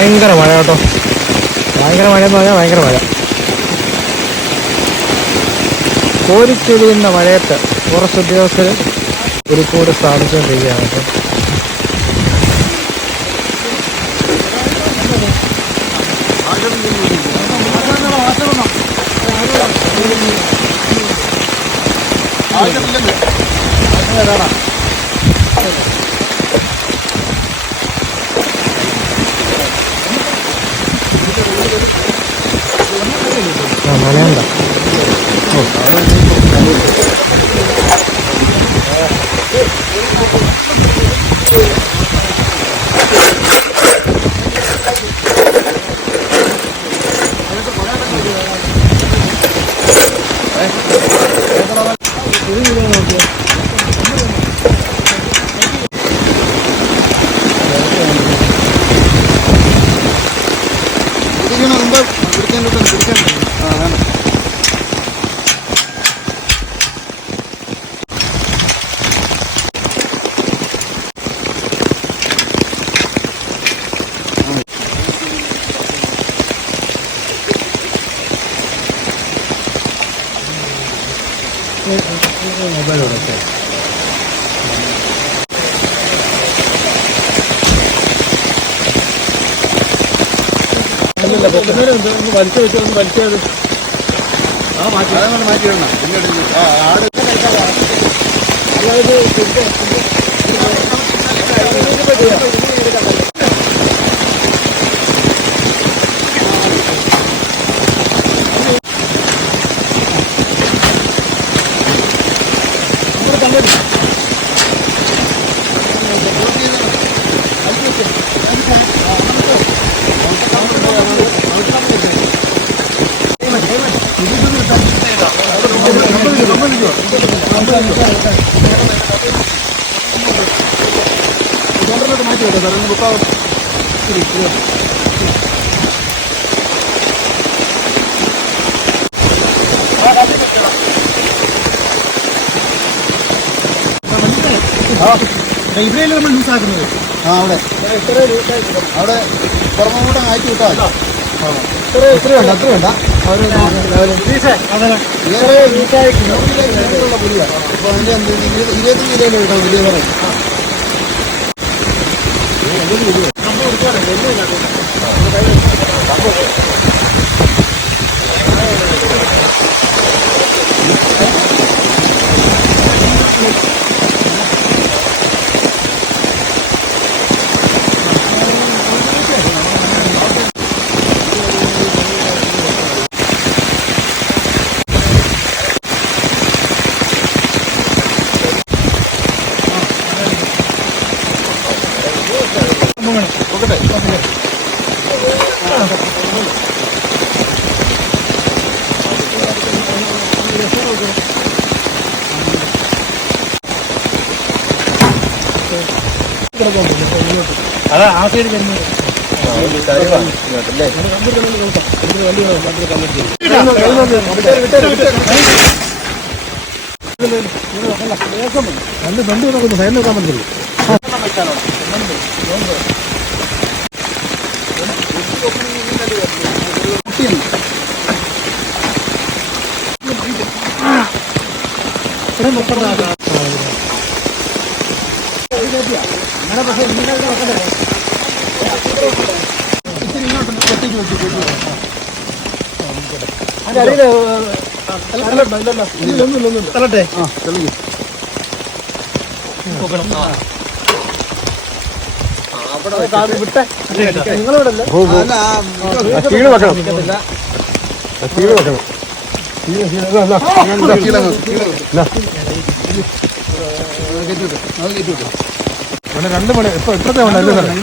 ഭയങ്കര മഴ കേട്ടോ. ഭയങ്കര മഴ എന്ന് പറഞ്ഞാൽ ഭയങ്കര മഴ. കോരിച്ചൊരിയുന്ന മഴയത്ത് ഫോറസ്റ്റ് ഉദ്യോഗസ്ഥർ ഒരു കൂട് സ്ഥാപിച്ചുകൊണ്ടിരിക്കുകയാണ് കേട്ടോ. ആ മലയുണ്ട പിടിക്കണം അതങ്ങോട്ട് മാറ്റി ഇടണം പിന്നെ ഇടുന്നു. ആ ആട് മാറ്റി വെക്കാം സാർ ഒന്ന് കുത്താവ് ഇവിടെയല്ലേ നമ്മൾ ലൂസ് ആക്കുന്നത്? ആ അവിടെ. അവിടെ പുറമോട്ട് ആക്കി വിട്ടാൽ. ഇത്ര വേണ്ട അത്ര വേണ്ട. ഇതിലുള്ള പുലിയാ. അപ്പൊ അതിന്റെ എന്ത് ഇരുപത് ഇരുപത്തഞ്ച് കിലോ എടുക്കാം വലിയ പറയും. അതാ ആ സൈഡ് വരുന്നത്. രണ്ട് ബണ്ട് നോക്കുന്നു സൈഡ് നോക്കാൻ പറ്റില്ല ഇത്രയും മുപ്പത് തലട്ടെ ആ തെളിയും വിട്ടെ നിങ്ങളിവിടെ അല്ല ആ വെക്കണം. വെക്കണം. രണ്ട് മണി ഇപ്പൊ ഇപ്പത്തെ ഉണ്ടല്ലേ സാറേ?